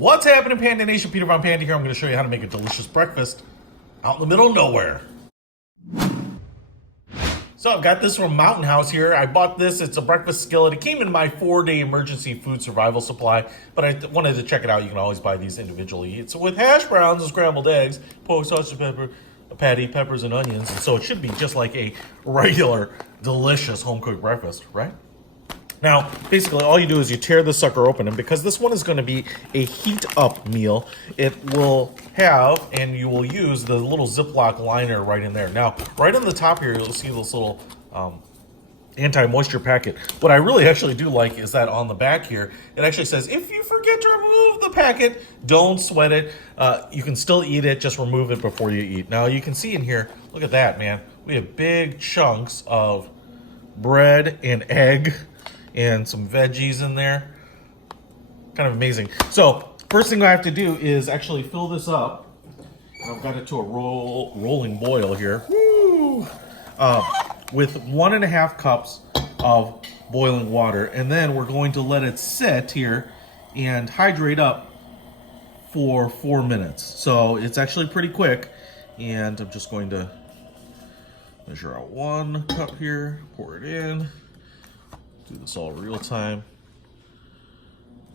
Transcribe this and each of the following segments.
What's happening, Panda Nation? Peter Von Panda here. I'm going to show you how to make a delicious breakfast out in the middle of nowhere. So I've got this from Mountain House here. I bought this. It's a breakfast skillet. It came in my 4-day emergency food survival supply, but I wanted to check it out. You can always buy these individually. It's with hash browns and scrambled eggs, pork, sausage, pepper, patty, peppers, and onions. And so it should be just like a regular, delicious home-cooked breakfast, right? Now, basically, all you do is you tear this sucker open, and because this one is going to be a heat-up meal, it will have, and you will use the little Ziploc liner right in there. Now, right on the top here, you'll see this little anti-moisture packet. What I really actually do like is that on the back here, it actually says, if you forget to remove the packet, don't sweat it. You can still eat it, just remove it before you eat. Now, you can see in here, look at that, man. We have big chunks of bread and egg and some veggies in there. Kind of amazing. So first thing I have to do is actually fill this up. I've got it to a rolling boil here. Woo! With 1.5 cups of boiling water, and then we're going to let it sit here and hydrate up for 4 minutes. So it's actually pretty quick, and I'm just going to measure out 1 cup here, pour it in. Do this all real time.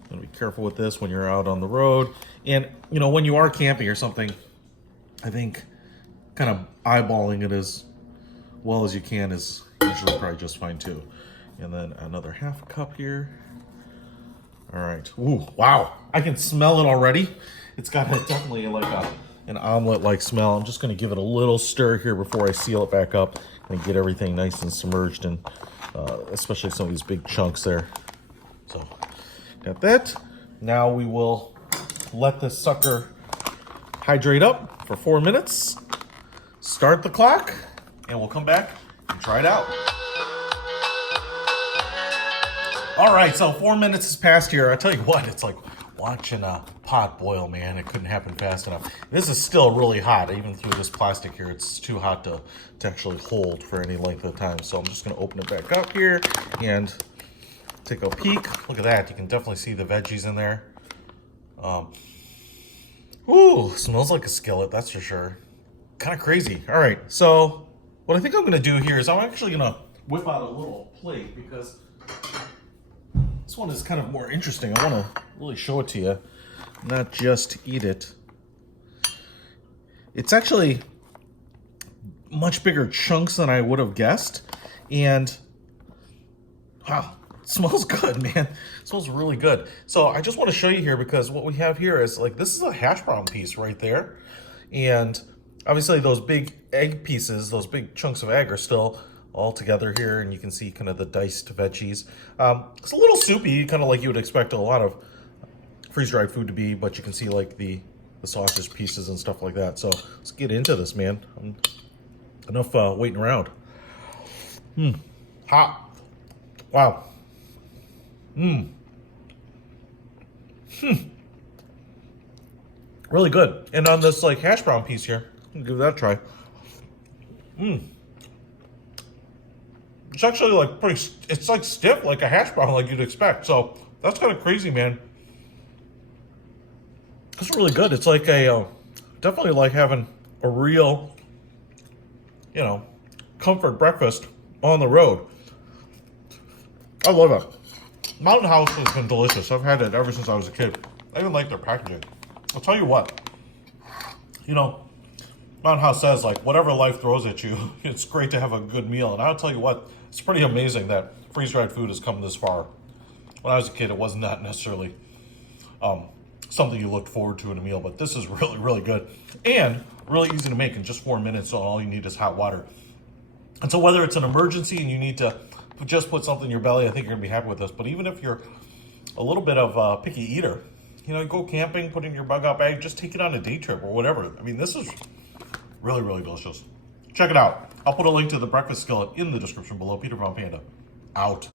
Gotta be careful with this when you're out on the road. And, you know, when you are camping or something, I think kind of eyeballing it as well as you can is usually probably just fine too. And then another 1/2 cup here. All right. Ooh, wow. I can smell it already. It's got definitely like an omelet-like smell. I'm just gonna give it a little stir here before I seal it back up and get everything nice and submerged in. Especially some of these big chunks there. So, got that. Now we will let this sucker hydrate up for 4 minutes. Start the clock, and we'll come back and try it out. All right, so 4 minutes has passed here. I tell you what, it's like watching a pot boil, man. It couldn't happen fast enough. This is still really hot, even through this plastic here. It's too hot to actually hold for any length of time. So I'm just gonna open it back up here and take a peek. Look at that, you can definitely see the veggies in there. Ooh, smells like a skillet, that's for sure. Kind of crazy. All right, so what I think I'm gonna do here is I'm actually gonna whip out a little plate because this one is kind of more interesting. I want to really show it to you, not just eat it. It's actually much bigger chunks than I would have guessed. And wow, it smells good, man. It smells really good. So I just want to show you here because what we have here is like, this is a hash brown piece right there. And obviously those big egg pieces, those big chunks of egg are still all together here, and you can see kind of the diced veggies. It's a little soupy, kind of like you would expect a lot of freeze-dried food to be, but you can see like the sausage pieces and stuff like that. So let's get into this, man. Enough waiting around. Hot. Wow. Really good. And on this like hash brown piece here, I'll give that a try. It's actually like it's like stiff, like a hash brown, like you'd expect. So that's kind of crazy, man. It's really good. It's like a, definitely like having a real, you know, comfort breakfast on the road. I love it. Mountain House has been delicious. I've had it ever since I was a kid. I even like their packaging. I'll tell you what, you know, Mountain House says, like, whatever life throws at you, it's great to have a good meal. And I'll tell you what, it's pretty amazing that freeze-dried food has come this far. When I was a kid, it was not necessarily something you looked forward to in a meal, but this is really, really good. And really easy to make in just 4 minutes, so all you need is hot water. And so whether it's an emergency and you need to just put something in your belly, I think you're gonna be happy with this. But even if you're a little bit of a picky eater, you know, go camping, put in your bug out bag, just take it on a day trip or whatever. I mean, this is really, really delicious. Check it out. I'll put a link to the breakfast skillet in the description below. Peter Von Panda, out.